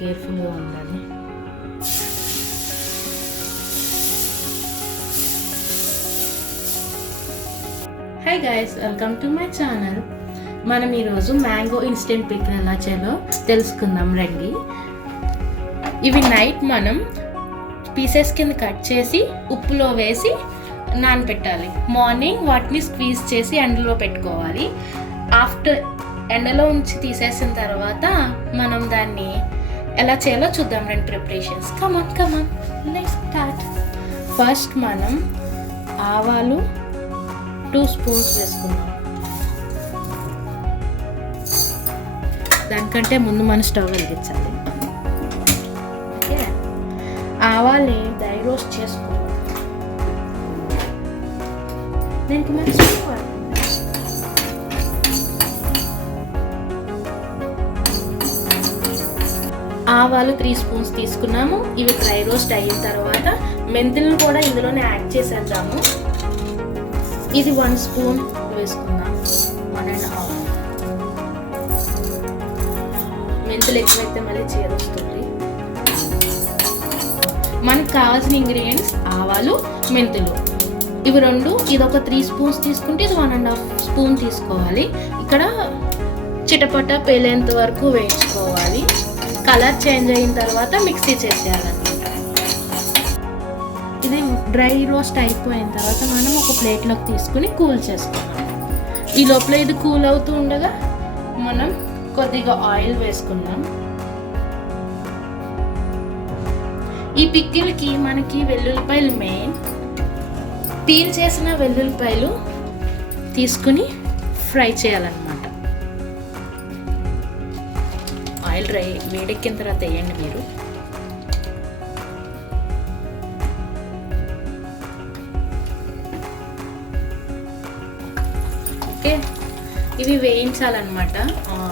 కేర్ఫుల్గా ఉండాలి hi guys welcome to my channel మనం ఈరోజు మ్యాంగో ఇన్స్టెంట్ పిక్ ఎలా చేయాలో తెలుసుకుందాం రండి. ఇవి నైట్ మనం పీసెస్ కింద కట్ చేసి ఉప్పులో వేసి నానబెట్టాలి మార్నింగ్ వాటిని స్క్వీజ్ చేసి ఎండలో పెట్టుకోవాలి. ఆఫ్టర్ ఎండలో ఉంచి తీసేసిన తర్వాత మనం దాన్ని ఎలా చేయాలో చూద్దాం రెండు preparations common common next start first మనం ఆవాలు టూ స్పూన్స్ వేసుకుందాం. దానికంటే ముందు మన స్టవ్ వెలిగించాలి. ఓకే ఆవాల్ని డ్రై రోస్ట్ చేసుకోవాలి. దీనికి మనం ఆవాలు త్రీ స్పూన్స్ తీసుకున్నాము. ఇవి డ్రై రోస్ట్ అయిన తర్వాత మెంతులను కూడా ఇందులోనే యాడ్ చేసేద్దాము. ఇది వన్ స్పూన్ వేసుకుందాం. One and half. మెంతులు ఎక్కువైతే మళ్ళీ చేదొస్తుంది మనకు కావాల్సిన ఇంగ్రీడియంట్స్ ఆవాలు మెంతులు. ఇవి రెండు ఇది ఒక త్రీ స్పూన్స్ తీసుకుంటే ఇది వన్ అండ్ హాఫ్ స్పూన్ తీసుకోవాలి. ఇక్కడ చిటపట పేలేంత వరకు వేయించుకోవాలి. కలర్ చేంజ్ అయిన తర్వాత మిక్సీ చేసేయాలన్నమాట. ఇది డ్రై రోస్ట్ అయిపోయిన తర్వాత మనం ఒక ప్లేట్లోకి తీసుకుని కూల్ చేసుకోవాలి. ఈ లోపల ఇది కూల్ అవుతూ ఉండగా మనం కొద్దిగా ఆయిల్ వేసుకుందాం. ఈ పిక్కిల్కి మనకి వెల్లుల్లిపాయలు మెయిన్ పీల్ చేసిన వెల్లుల్లిపాయలు తీసుకుని ఫ్రై చేయాలన్నమాట. ఆయిల్ డ్రై వేడెక్కిన తర్వాత వేయండి మీరు. ఓకే? ఇవి వేయించాలన్నమాట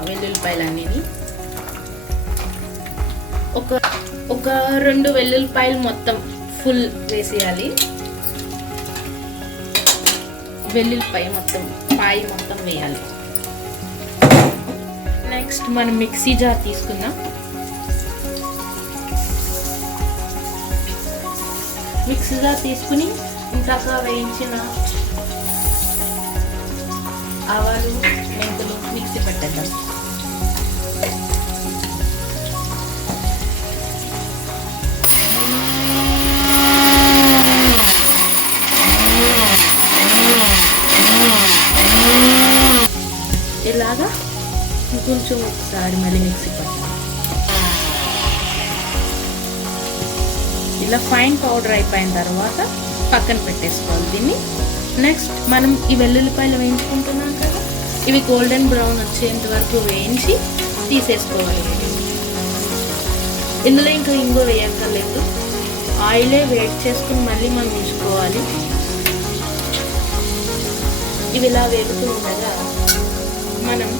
వెల్లుల్లిపాయలు అనేది ఒక ఒక రెండు వెల్లుల్లిపాయలు మొత్తం ఫుల్ వేసేయాలి. వెల్లుల్లిపాయ మొత్తం పాయి మొత్తం వేయాలి. నెక్స్ట్ మనం మిక్సీ జార్ తీసుకుందాం. మిక్సీ జార్ తీసుకుని ఇందాక వేయించిన ఆవాలు మెంతులు మిక్సీ పెట్టేద్దాం. ఇలాగా కొంచెం ఒకసారి మళ్ళీ మిక్సీ పట్టాలి ఇలా ఫైన్ పౌడర్ అయిపోయిన తర్వాత పక్కన పెట్టేసుకోవాలి దీన్ని. నెక్స్ట్ మనం ఈ వెల్లుల్లిపాయలు వేయించుకుంటున్నాం కదా ఇవి గోల్డెన్ బ్రౌన్ వచ్చేంత వరకు వేయించి తీసేసుకోవాలి. ఇందులో ఇంకా ఇంగో వేయక్కర్లేదు. ఆయిలే వేడి చేసుకుని మళ్ళీ మనం ఉంచుకోవాలి. ఇవి ఇలా వేగుతూ ఉండగా మనం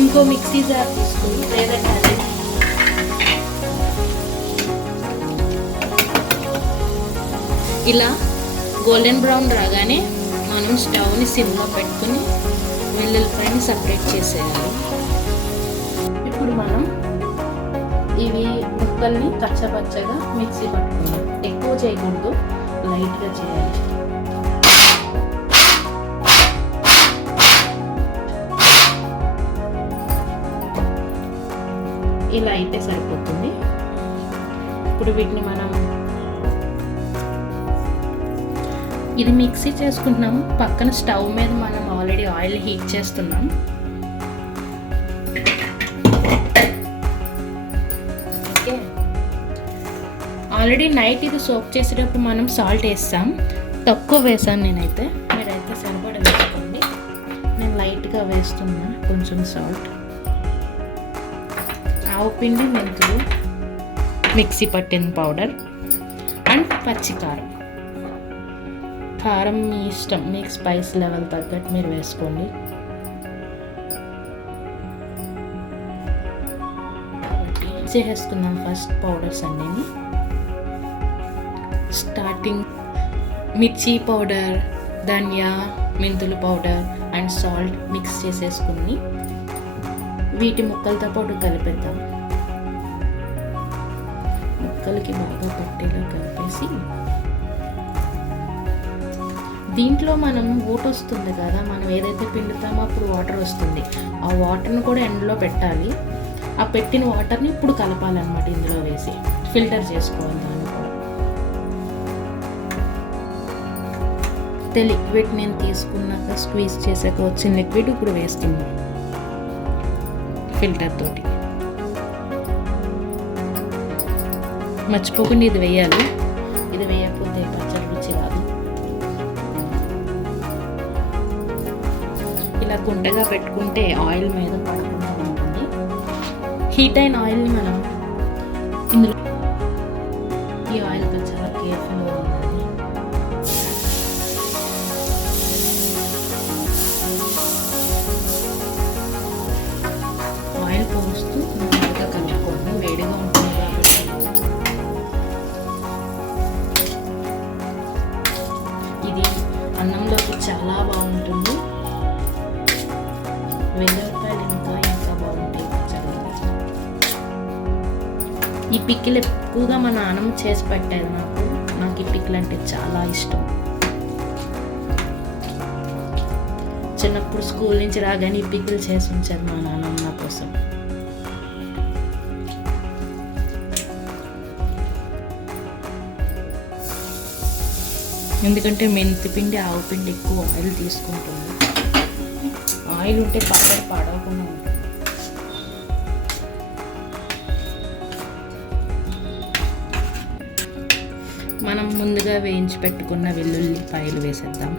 ఇంకో మిక్సీ జార్ తీసుకుని అదే ఇలా గోల్డెన్ బ్రౌన్ రాగానే మనం స్టవ్ని సిమ్లో పెట్టుకుని వెల్లుల్లిపాయని సపరేట్ చేసేయాలి. ఇప్పుడు మనం ఇవి ముక్కల్ని కచ్చపచ్చగా మిక్సీ పట్టుకుందాం ఎక్కువ చేయకూడదు లైట్గా చేయాలి. ఇలా అయితే సరిపోతుంది. ఇప్పుడు వీటిని మనం ఇది మిక్సీ చేసుకుంటున్నాం పక్కన స్టవ్ మీద మనం ఆల్రెడీ ఆయిల్ హీట్ చేస్తున్నాం. ఓకే. ఆల్రెడీ నైట్ ఇది సోప్ చేసేటప్పుడు మనం సాల్ట్ వేస్తాం. తక్కువ వేసాను నేనైతే. మీరైతే సరిపడ వేసుకోండి. నేను లైట్గా వేస్తున్నా కొంచెం సాల్ట్. ఆవు పిండి మెంతులు మిక్సీ పట్టిన పౌడర్ అండ్ పచ్చికారం కారం. మీ ఇష్టం మీకు స్పైస్ లెవెల్ తగ్గట్టు మీరు వేసుకోండి. కాబట్టి చేసేసుకుందాం ఫస్ట్ పౌడర్స్ అన్నీ స్టార్టింగ్ మిర్చి పౌడర్ ధనియా మెంతులు పౌడర్ అండ్ సాల్ట్ మిక్స్ చేసేసుకుని వీటి ముక్కలతో పాటు కలిపేద్దాం. ముక్కలకి బాగా పట్టేలా కలిపేసి దీంట్లో మనం ఊట వస్తుంది కదా మనం ఏదైతే పిండుతామో అప్పుడు వాటర్ వస్తుంది. ఆ వాటర్ని కూడా ఎండలో పెట్టాలి. ఆ పెట్టిన వాటర్ని ఇప్పుడు కలపాలన్నమాట ఇందులో వేసి. ఫిల్టర్ చేసుకోవాలి దాన్ని లిక్విడ్ నేను తీసుకున్నాక స్క్వీజ్ చేసాక వచ్చిన లిక్విడ్ ఇప్పుడు వేస్తున్నాను. ఫిల్టర్ తోటి. మర్చిపోకుండా ఇది వేయాలి. ఇది వేయకపోతే పచ్చడి రుచి రాదు. ఇలా గుంటగా పెట్టుకుంటే ఆయిల్ మీద పడకుండా ఉంటుంది. హీట్ అయిన ఆయిల్ని మనం ఇందులో అన్నంలోకి చాలా బాగుంటుంది. వెల్లుల్లిపాయలు ఇంకా ఇంకా బాగుంటాయి. చాలా ఈ పిక్కిలు ఎక్కువగా మా నాన్నమ్మ చేసి పెట్టేది నాకు. నాకు ఈ పిక్కిలు అంటే చాలా ఇష్టం. చిన్నప్పుడు స్కూల్ నుంచి రాగానే ఈ పిక్కిలు చేసి ఉంచారు మా నాన్నమ్మ నా కోసం. ఎందుకంటే మెంతి పిండి ఆవు పిండి ఎక్కువ ఆయిల్ తీసుకుంటుంది. ఆయిల్ ఉంటే పచ్చడి పాడవకుండా ఉంటుంది. మనం ముందుగా వేయించి పెట్టుకున్న వెల్లుల్లిపాయలు వేసేద్దాం.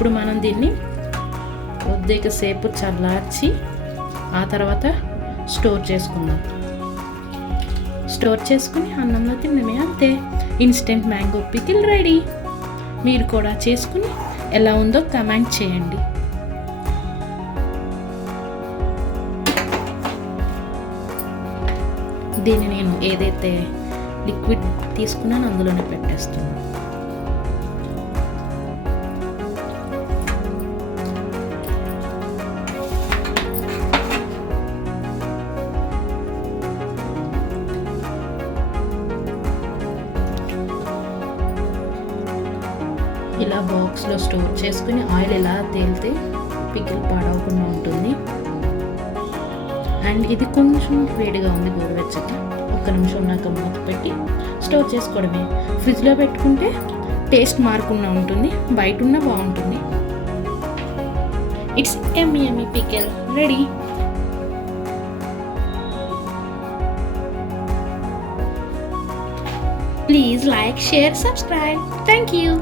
ఇప్పుడు మనం దీన్ని కొద్దిగా సేపు చల్లార్చి ఆ తర్వాత స్టోర్ చేసుకుందాం. స్టోర్ చేసుకుని అన్నంలో తినడమే అంతే. Instant mango pickle ready. మీరు కూడా చేసుకుని ఎలా ఉందో కమెంట్ చేయండి. దీన్ని నేను ఏదైతే లిక్విడ్ తీసుకున్నానో అందులోనే పెట్టేస్తున్నాను ఇలా బాక్స్లో స్టోర్ చేసుకుని ఆయిల్ ఎలా తేలితే పికిల్ పాడవకుండా ఉంటుంది. అండ్ ఇది కొంచెం వేడిగా ఉంది గోరువెచ్చగా ఒక్క నిమిషం నాకు మూత పెట్టి స్టోర్ చేసుకోవడమే. ఫ్రిడ్జ్లో పెట్టుకుంటే టేస్ట్ మారకుండా ఉంటుంది బయట ఉన్న బాగుంటుంది. It's yummy yummy pickle ready please like share subscribe thank you